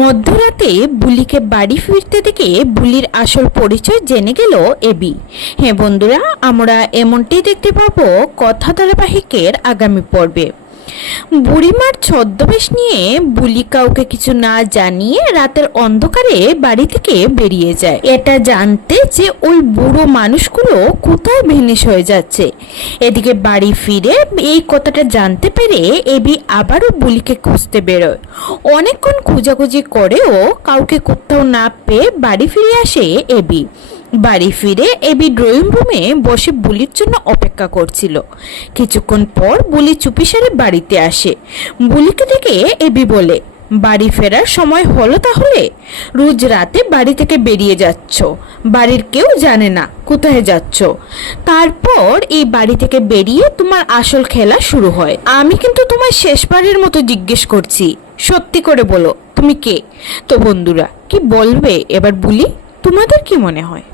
মধ্যরাতে বুলিকে বাড়ি ফিরতে দেখে বুলির আসল পরিচয় জেনে গেল এবি। হ্যাঁ বন্ধুরা, আমরা এমনটাই দেখতে পাবো কথা ধারাবাহিকের আগামী পর্বে। বুড়িমার ছদ্মবেশ নিয়ে বুলি কাউকে কিছু না জানিয়ে রাতের অন্ধকারে বাড়ি থেকে বেরিয়ে যায়, এটা জানতে যে ওই বুড়ো মানুষগুলো কোথায় ভেনিশ হয়ে যাচ্ছে। এদিকে বাড়ি ফিরে এই কথাটা জানতে পেরে এবি আবারও বুলিকে খুঁজতে বেরোয়। অনেকক্ষণ খোঁজাখুঁজি করেও কাউকে কোথাও না পেয়ে বাড়ি ফিরে আসে এবি। বাড়ি ফিরে এবি ড্রয়িং রুমে বসে বুলির জন্য অপেক্ষা করছিল। কিছুক্ষণ পর বুলি চুপিসারে বাড়িতে আসে। বুলিকে দেখে এবি বলে, বাড়ি ফেরার সময় হলো তাহলে? রোজ রাতে বাড়ি থেকে বেরিয়ে যাচ্ছ, বাড়ির কেউ জানে না কোথায় যাচ্ছ, তারপর এই বাড়ি থেকে বেরিয়ে তোমার আসল খেলা শুরু হয়। আমি কিন্তু তোমার শেষবারের মতো জিজ্ঞেস করছি, সত্যি করে বলো তুমি কে? তো বন্ধুরা কি বলবে এবার বুলি, তোমাদের কি মনে হয়?